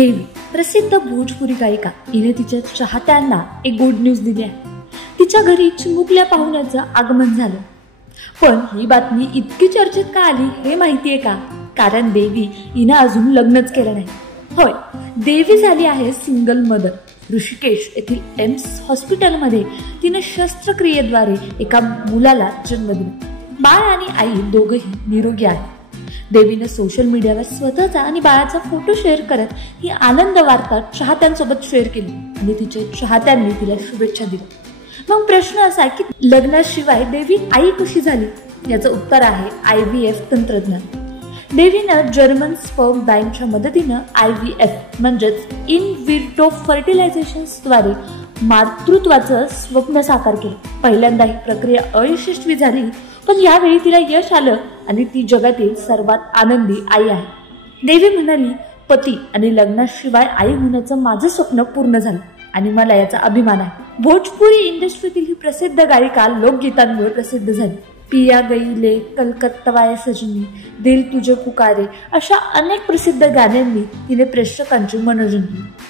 देवी प्रसिद्ध भोजपुरी गायिका हिने तिच्या चाहत्यांना एक गुड न्यूज दिली आहे. तिच्या घरी चिमुकल्या पाहुण्याचं आगमन झालं. पण ही बातमी इतकी चर्चेत का आली हे माहितीये का? कारण देवी हिनं अजून लग्नच केलं नाही. होय, देवी झाली आहे सिंगल मदर. ऋषिकेश येथील एम्स हॉस्पिटलमध्ये तिने शस्त्रक्रियेद्वारे एका मुलाला जन्म दिला. बाळ आणि आई दोघंही निरोगी आहेत. देवीने सोशल मीडियावर स्वतःचा आणि बाळाचा फोटो शेअर करत ही आनंद वार्ता चाहत्यांसोबत शेअर केली आणि तिच्या चाहत्यांनी तिला शुभेच्छा दिल्या. मग प्रश्न असा की लग्नाशिवाय देवी आई कशी झाली? याचं उत्तर आहे IVF तंत्रज्ञान. देवीनं जर्मन स्पर्म बँकच्या मदतीनं IVF म्हणजेच इन विट्रो फर्टिलायझेशनद्वारे मातृत्वाचं स्वप्न साकार केलं. पहिल्यांदा ही प्रक्रिया अयशस्वी झाली, पण यावेळी तिला यश आलं आणि ती जगातील सर्वात आनंदी आई आहे. देवी म्हणाली, पती आणि लग्नाशिवाय आई होण्याचं माझं स्वप्न पूर्ण झालं आणि मला याचा अभिमान आहे. भोजपुरी इंडस्ट्रीतील ही प्रसिद्ध गायिका लोकगीतांमुळे प्रसिद्ध झाली. पिया गई ले, कलकत्तावाय सजनी, दिल तुझे पुकारे अशा अनेक प्रसिद्ध गाण्यांनी तिने प्रेक्षकांचे मनोरंजन केले.